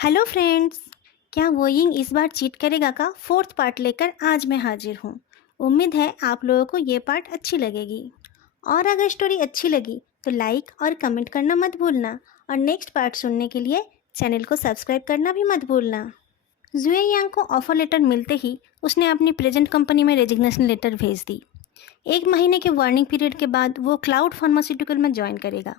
Hello friends. क्या wooing इस बार cheat करेगा का फोर्थ पार्ट लेकर आज मैं हाजिर हूँ। उम्मीद है आप लोगों को ये पार्ट अच्छी लगेगी और अगर स्टोरी अच्छी लगी तो लाइक और कमेंट करना मत भूलना और नेक्स्ट पार्ट सुनने के लिए चैनल को सब्सक्राइब करना भी मत भूलना। जुए यांग को ऑफर लेटर मिलते ही उसने अपनी प्रेजेंट कंपनी में रेजिग्नेशन लेटर भेज दी। 1 महीने के वार्निंग पीरियड के बाद वो क्लाउड फार्मास्यूटिकल में ज्वाइन करेगा।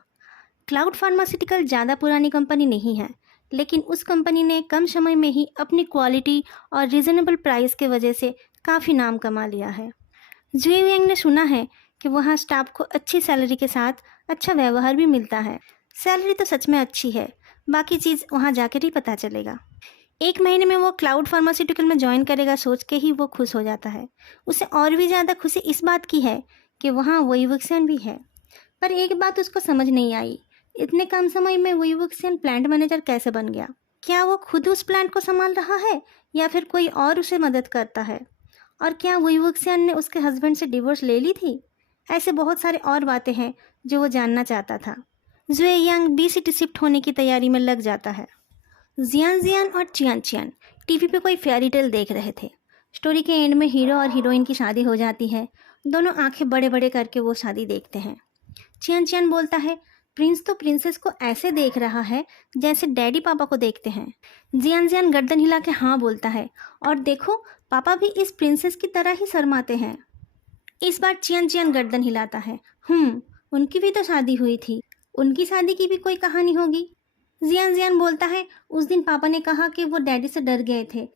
क्लाउड फार्मास्यूटिकल ज़्यादा पुरानी कंपनी नहीं है, लेकिन उस कंपनी ने कम समय में ही अपनी क्वालिटी और रीज़नेबल प्राइस के वजह से काफ़ी नाम कमा लिया है। जुए वेंग ने सुना है कि वहाँ स्टाफ को अच्छी सैलरी के साथ अच्छा व्यवहार भी मिलता है। सैलरी तो सच में अच्छी है, बाकी चीज़ वहाँ जाकर ही पता चलेगा। 1 महीने में वो क्लाउड फार्मास्यूटिकल में ज्वाइन करेगा सोच के ही वो खुश हो जाता है। उसे और भी ज़्यादा खुशी इस बात की है कि वहाँ वही वक्सन भी है। पर एक बात उसको समझ नहीं आई, इतने कम समय में वुक्सियन प्लांट मैनेजर कैसे बन गया? क्या वो खुद उस प्लांट को संभाल रहा है या फिर कोई और उसे मदद करता है? और क्या वुक्सियन ने उसके हस्बैंड से डिवोर्स ले ली थी? ऐसे बहुत सारे और बातें हैं जो वो जानना चाहता था। जुए यांग बी सिटी शिफ्ट होने की तैयारी में लग जाता है। जियान जियान और चियान चियान टीवी पे कोई फेयरी टेल देख रहे थे। स्टोरी के एंड में हीरो और हीरोइन की शादी हो जाती है। दोनों आंखें बड़े बड़े करके वो शादी देखते हैं। चियान चियान बोलता है, प्रिंस तो प्रिंसेस को ऐसे देख रहा है जैसे डैडी पापा को देखते हैं। जियान जियान गर्दन हिला के हाँ बोलता है, और देखो पापा भी इस प्रिंसेस की तरह ही शर्माते हैं। इस बार चियान चियान गर्दन हिलाता है, उनकी भी तो शादी हुई थी, उनकी शादी की भी कोई कहानी होगी। जियान जियान बोलता है, उस दिन पापा ने कहा कि वो डैडी से डर गए थे,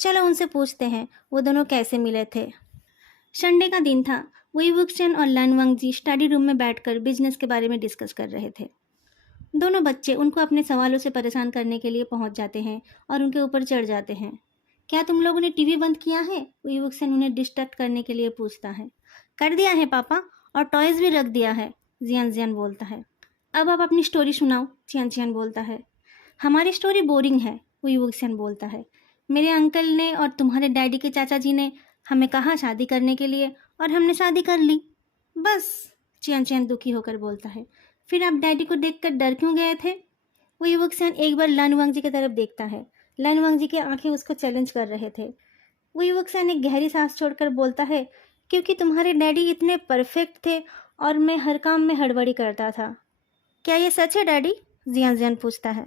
चलो उनसे पूछते हैं वो दोनों कैसे मिले थे। संडे का दिन था। वही वुक्सन और लान वांगजी स्टडी रूम में बैठकर बिजनेस के बारे में डिस्कस कर रहे थे। दोनों बच्चे उनको अपने सवालों से परेशान करने के लिए पहुंच जाते हैं और उनके ऊपर चढ़ जाते हैं। क्या तुम लोगों ने टीवी बंद किया है? वही वुक्सन उन्हें डिस्ट्रैक्ट करने के लिए पूछता है। कर दिया है पापा, और टॉयज भी रख दिया है, जियान जियान बोलता है। अब आप अपनी स्टोरी सुनाओ, चियान चियान बोलता है। हमारी स्टोरी बोरिंग है, वही वुक्सन बोलता है। मेरे अंकल ने और तुम्हारे डैडी के चाचा जी ने हमें कहा शादी करने के लिए और हमने शादी कर ली, बस। चियान चियान दुखी होकर बोलता है। फिर आप डैडी को देखकर डर क्यों गए थे? वो युवक सियान एक बार लन वांगजी की तरफ देखता है। लन वांगजी की आंखें उसको चैलेंज कर रहे थे। वो युवक सियान एक गहरी सांस छोड़कर बोलता है, क्योंकि तुम्हारे डैडी इतने परफेक्ट थे और मैं हर काम में हड़बड़ी करता था। क्या ये सच है डैडी? जियान जियान पूछता है।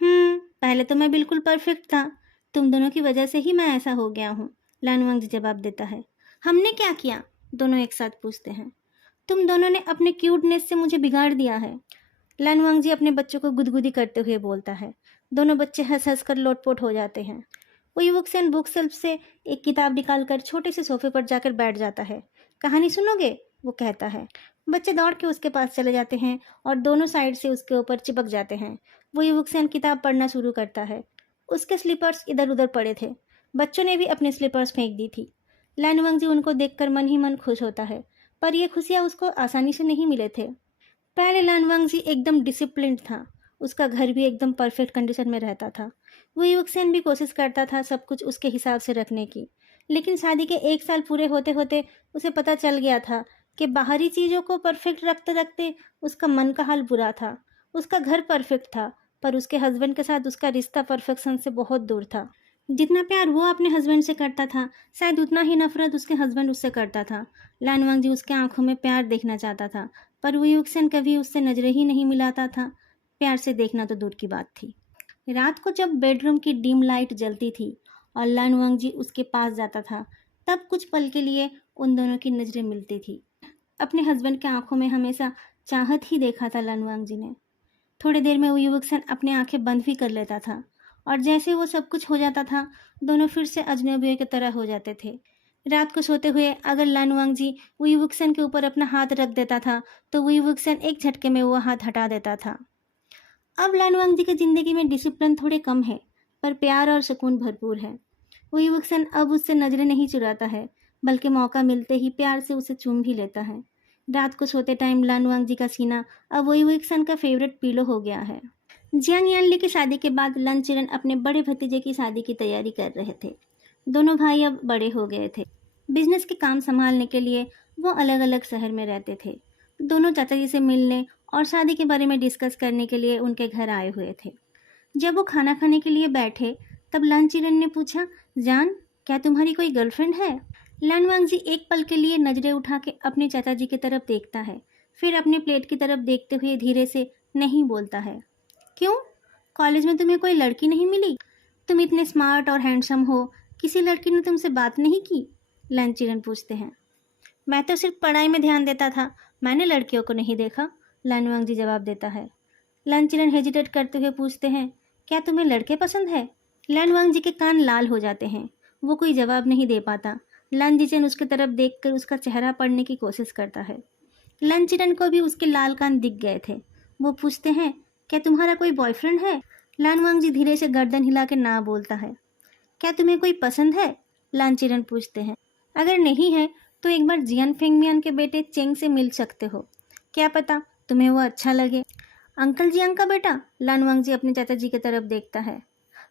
पहले तो मैं बिल्कुल परफेक्ट था, तुम दोनों की वजह से ही मैं ऐसा हो गया हूँ, लन वांगजी जवाब देता है। हमने क्या किया? दोनों एक साथ पूछते हैं। तुम दोनों ने अपने क्यूटनेस से मुझे बिगाड़ दिया है, लन वांगजी अपने बच्चों को गुदगुदी करते हुए बोलता है। दोनों बच्चे हंस हंस कर लोटपोट हो जाते हैं। वो युवकसेन बुक शेल्फ से एक किताब निकालकर छोटे से सोफे पर जाकर बैठ जाता है। कहानी सुनोगे? वो कहता है। बच्चे दौड़ के उसके पास चले जाते हैं और दोनों साइड से उसके ऊपर चिपक जाते हैं। वो युवकसेन किताब पढ़ना शुरू करता है। उसके स्लीपर्स इधर उधर पड़े थे। बच्चों ने भी अपने स्लीपर्स फेंक दी थी। लन वांगजी उनको देखकर मन ही मन खुश होता है, पर ये खुशियाँ उसको आसानी से नहीं मिले थे। पहले लन वांगजी एकदम डिसिप्लिन्ड था, उसका घर भी एकदम परफेक्ट कंडीशन में रहता था। वो युवकसेन भी कोशिश करता था सब कुछ उसके हिसाब से रखने की, लेकिन शादी के 1 साल पूरे होते होते उसे पता चल गया था कि बाहरी चीज़ों को परफेक्ट रखते रखते उसका मन का हाल बुरा था। उसका घर परफेक्ट था, पर उसके हस्बैंड के साथ उसका रिश्ता परफेक्शन से बहुत दूर था। जितना प्यार वो अपने हस्बैंड से करता था, शायद उतना ही नफरत उसके हस्बैंड उससे करता था। लान वांगजी उसके आंखों में प्यार देखना चाहता था, पर वो युक्सन कभी उससे नजरें ही नहीं मिलाता था। प्यार से देखना तो दूर की बात थी। रात को जब बेडरूम की डिम लाइट जलती थी और लान वांगजी उसके पास जाता था, तब कुछ पल के लिए उन दोनों की नजरें मिलती थी। अपने हस्बैंड के आंखों में हमेशा चाहत ही देखा था लान वांगजी ने। थोड़ी देर में वो युवकसन अपने आंखें बंद भी कर लेता था, और जैसे वो सब कुछ हो जाता था, दोनों फिर से अजनबियों की तरह हो जाते थे। रात को सोते हुए अगर लन वांगजी वुई वुक्सन के ऊपर अपना हाथ रख देता था, तो वुई वुक्सन एक झटके में वो हाथ हटा देता था। अब लन वांगजी की जिंदगी में डिसिप्लिन थोड़े कम है, पर प्यार और सुकून भरपूर है। वुई वुक्सन अब उससे नजरें नहीं चुराता है, बल्कि मौका मिलते ही प्यार से उसे चूम भी लेता है। रात को सोते टाइम लन वांगजी का सीना अब वुई वुक्सन का फेवरेट पिलो हो गया है। जियांग यानली की शादी के बाद लन चिरन अपने बड़े भतीजे की शादी की तैयारी कर रहे थे। दोनों भाई अब बड़े हो गए थे। बिजनेस के काम संभालने के लिए वो अलग अलग शहर में रहते थे। दोनों चाचा जी से मिलने और शादी के बारे में डिस्कस करने के लिए उनके घर आए हुए थे। जब वो खाना खाने के लिए बैठे तब लानचीरन ने पूछा, जान, क्या तुम्हारी कोई गर्लफ्रेंड है? लानवांगजी एक पल के लिए नजरें उठा के अपने चाचा जी की तरफ देखता है, फिर अपने प्लेट की तरफ देखते हुए धीरे से नहीं बोलता है। क्यों? कॉलेज में तुम्हें कोई लड़की नहीं मिली? तुम इतने स्मार्ट और हैंडसम हो, किसी लड़की ने तुमसे बात नहीं की? लानचीरन पूछते हैं। मैं तो सिर्फ पढ़ाई में ध्यान देता था, मैंने लड़कियों को नहीं देखा, लानवांगजी जवाब देता है। लानचीरन हेजिटेट करते हुए पूछते हैं, क्या तुम्हें लड़के पसंद है? लानवांगजी के कान लाल हो जाते हैं, वो कोई जवाब नहीं दे पाता। लानजीचन उसकी तरफ देखकर उसका चेहरा पढ़ने की कोशिश करता है। लानचीरन को भी उसके लाल कान दिख गए थे। वो पूछते हैं, क्या तुम्हारा कोई बॉयफ्रेंड है? लानवांगजी धीरे से गर्दन हिला के ना बोलता है। क्या तुम्हें कोई पसंद है? लानचीरन पूछते हैं। अगर नहीं है तो एक बार जियान फेंगमियान के बेटे चेंग से मिल सकते हो, क्या पता तुम्हें वो अच्छा लगे। अंकल जियांग का बेटा? लानवांगजी अपने चाचा जी की तरफ देखता है।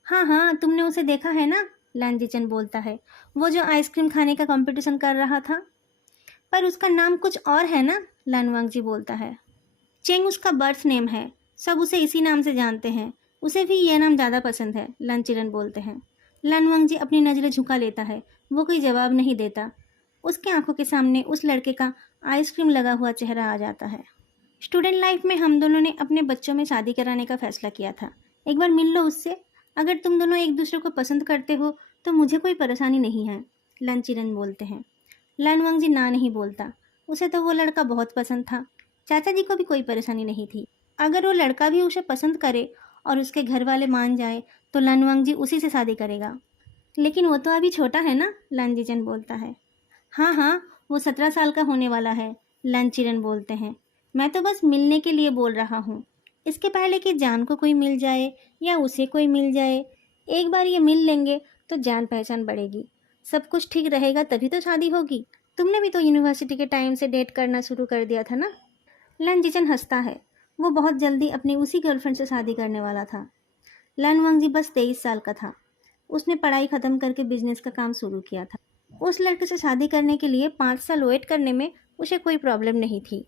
हाँ हाँ, तुमने उसे देखा है ना, लानजीचन बोलता है, वो जो आइसक्रीम खाने का कंपटीशन कर रहा था। पर उसका नाम कुछ और है ना, लानवांगजी बोलता है। चेंग उसका बर्थ नेम है, सब उसे इसी नाम से जानते हैं, उसे भी यह नाम ज़्यादा पसंद है, लानचीरन बोलते हैं। लानवांगजी अपनी नज़रें झुका लेता है, वो कोई जवाब नहीं देता। उसके आंखों के सामने उस लड़के का आइसक्रीम लगा हुआ चेहरा आ जाता है। स्टूडेंट लाइफ में हम दोनों ने अपने बच्चों में शादी कराने का फैसला किया था, एक बार मिल लो उससे। अगर तुम दोनों एक दूसरे को पसंद करते हो तो मुझे कोई परेशानी नहीं है, लानचीरन बोलते हैं। लानवांगजी ना नहीं बोलता, उसे तो वो लड़का बहुत पसंद था। चाचा जी को भी कोई परेशानी नहीं थी। अगर वो लड़का भी उसे पसंद करे और उसके घर वाले मान जाए तो लानवांगजी उसी से शादी करेगा। लेकिन वो तो अभी छोटा है ना, लानजीचन बोलता है। हाँ हाँ, वो 17 साल का होने वाला है, लानचीरन बोलते हैं। मैं तो बस मिलने के लिए बोल रहा हूँ, इसके पहले कि जान को कोई मिल जाए या उसे कोई मिल जाए। एक बार ये मिल लेंगे तो जान पहचान बढ़ेगी, सब कुछ ठीक रहेगा तभी तो शादी होगी। तुमने भी तो यूनिवर्सिटी के टाइम से डेट करना शुरू कर दिया था ना। लानजीचन हंसता है, वो बहुत जल्दी अपनी उसी गर्लफ्रेंड से शादी करने वाला था। लानवांगजी बस 23 साल का था, उसने पढ़ाई ख़त्म करके बिजनेस का काम शुरू किया था। उस लड़के से शादी करने के लिए 5 साल वेट करने में उसे कोई प्रॉब्लम नहीं थी।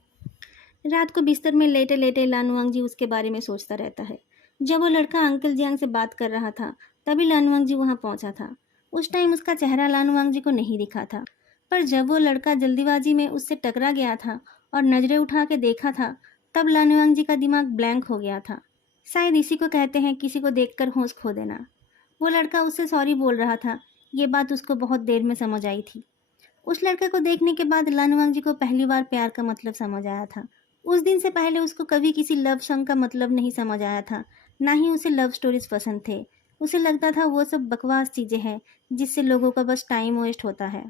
रात को बिस्तर में लेटे लेटे लानवांगजी उसके बारे में सोचता रहता है। जब वो लड़का अंकल जियांग से बात कर रहा था तभी लानवांगजी वहाँ पहुँचा था। उस टाइम उसका चेहरा लानवांगजी को नहीं दिखा था, पर जब वो लड़का जल्दीबाजी में उससे टकरा गया था और नज़रें उठा के देखा था तब लानवांगजी का दिमाग ब्लैंक हो गया था। शायद इसी को कहते हैं किसी को देखकर होश खो देना। वो लड़का उससे सॉरी बोल रहा था, ये बात उसको बहुत देर में समझ आई थी। उस लड़के को देखने के बाद लानवांगजी को पहली बार प्यार का मतलब समझ आया था। उस दिन से पहले उसको कभी किसी लव सॉन्ग का मतलब नहीं समझ आया था, ना ही उसे लव स्टोरीज पसंद थे। उसे लगता था वो सब बकवास चीज़ें हैं जिससे लोगों का बस टाइम वेस्ट होता है।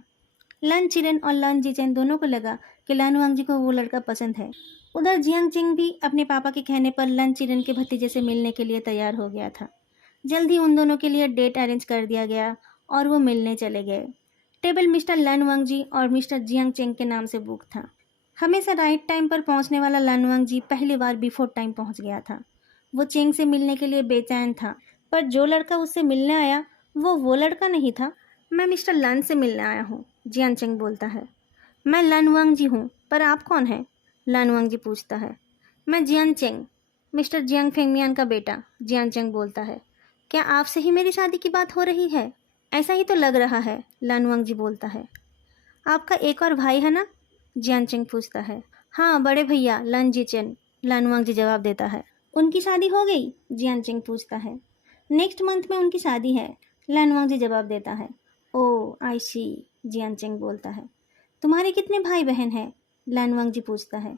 लानचीरन और लानजीचन दोनों को लगा कि लानवांगजी को वो लड़का पसंद है। उधर जियांग चिंग भी अपने पापा के कहने पर लानचीरन के भतीजे से मिलने के लिए तैयार हो गया था। जल्द ही उन दोनों के लिए डेट अरेंज कर दिया गया और वो मिलने चले गए। टेबल मिस्टर लानवांगजी और मिस्टर जियांग चेंग के नाम से बुक था। हमेशा राइट टाइम पर पहुंचने वाला लानवांगजी पहली बार बिफोर टाइम पहुंच गया था। वो चेंग से मिलने के लिए बेचैन था, पर जो लड़का उससे मिलने आया वो लड़का नहीं था। मैं मिस्टर लान से मिलने आया हूँ, जियान चेंग बोलता है। मैं लानवांगजी हूँ, पर आप कौन हैं? लानवांगजी पूछता है। मैं जियान चेंग, मिस्टर जियांग फेंगमियान का बेटा, जियान चेंग बोलता है। क्या आपसे ही मेरी शादी की बात हो रही है? ऐसा ही तो लग रहा है, लानवांगजी बोलता है। आपका एक और भाई है ना? जियान चेंग पूछता है। हाँ, बड़े भैया लानजीचेन, लानवांगजी जवाब देता है। उनकी शादी हो गई? जियान चेंग पूछता है। नेक्स्ट मंथ में उनकी शादी है, लानवांगजी जवाब देता है। ओह आई सी, जियान चेंग बोलता है। तुम्हारे कितने भाई बहन हैं? लानवांगजी पूछता है।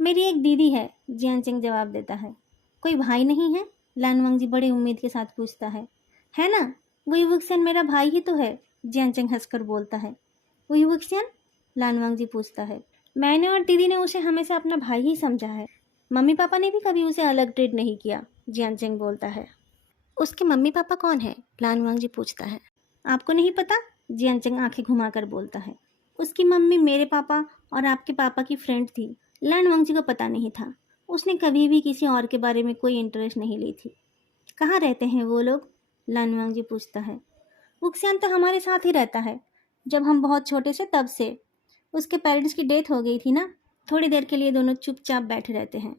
मेरी एक दीदी है, जियान चेंग जवाब देता है। कोई भाई नहीं है? लानवांगजी बड़ी उम्मीद के साथ पूछता है ना? वही वुक्सेन मेरा भाई ही तो है, जियान चेंग हंसकर बोलता है। वही वुक्सेन? लानवांगजी पूछता है। मैंने और दीदी ने उसे हमेशा अपना भाई ही समझा है, मम्मी पापा ने भी कभी उसे अलग ट्रीट नहीं किया, जियान चेंग बोलता है। उसके मम्मी पापा कौन है? लानवांगजी पूछता है। आपको नहीं पता? जियान चेंग आंखें घुमाकर बोलता है। उसकी मम्मी मेरे पापा और आपके पापा की फ्रेंड थी। लानवांगजी को पता नहीं था, उसने कभी भी किसी और के बारे में कोई इंटरेस्ट नहीं ली थी। कहाँ रहते हैं वो लोग? लानवांगजी पूछता है। वुक्सियान तो हमारे साथ ही रहता है, जब हम बहुत छोटे से तब से। उसके पेरेंट्स की डेथ हो गई थी ना। थोड़ी देर के लिए दोनों चुपचाप बैठे रहते हैं।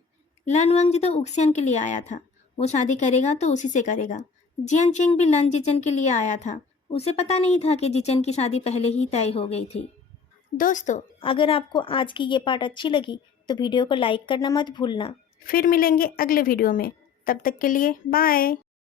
लानवांगजी तो वुक्सियान के लिए आया था, वो शादी करेगा तो उसी से करेगा। जियन चिंग भी लन जिचन के लिए आया था। उसे पता नहीं था कि जिचन की शादी पहले ही तय हो गई थी। दोस्तों, अगर आपको आज की ये पार्ट अच्छी लगी तो वीडियो को लाइक करना मत भूलना। फिर मिलेंगे अगले वीडियो में। तब तक के लिए बाय।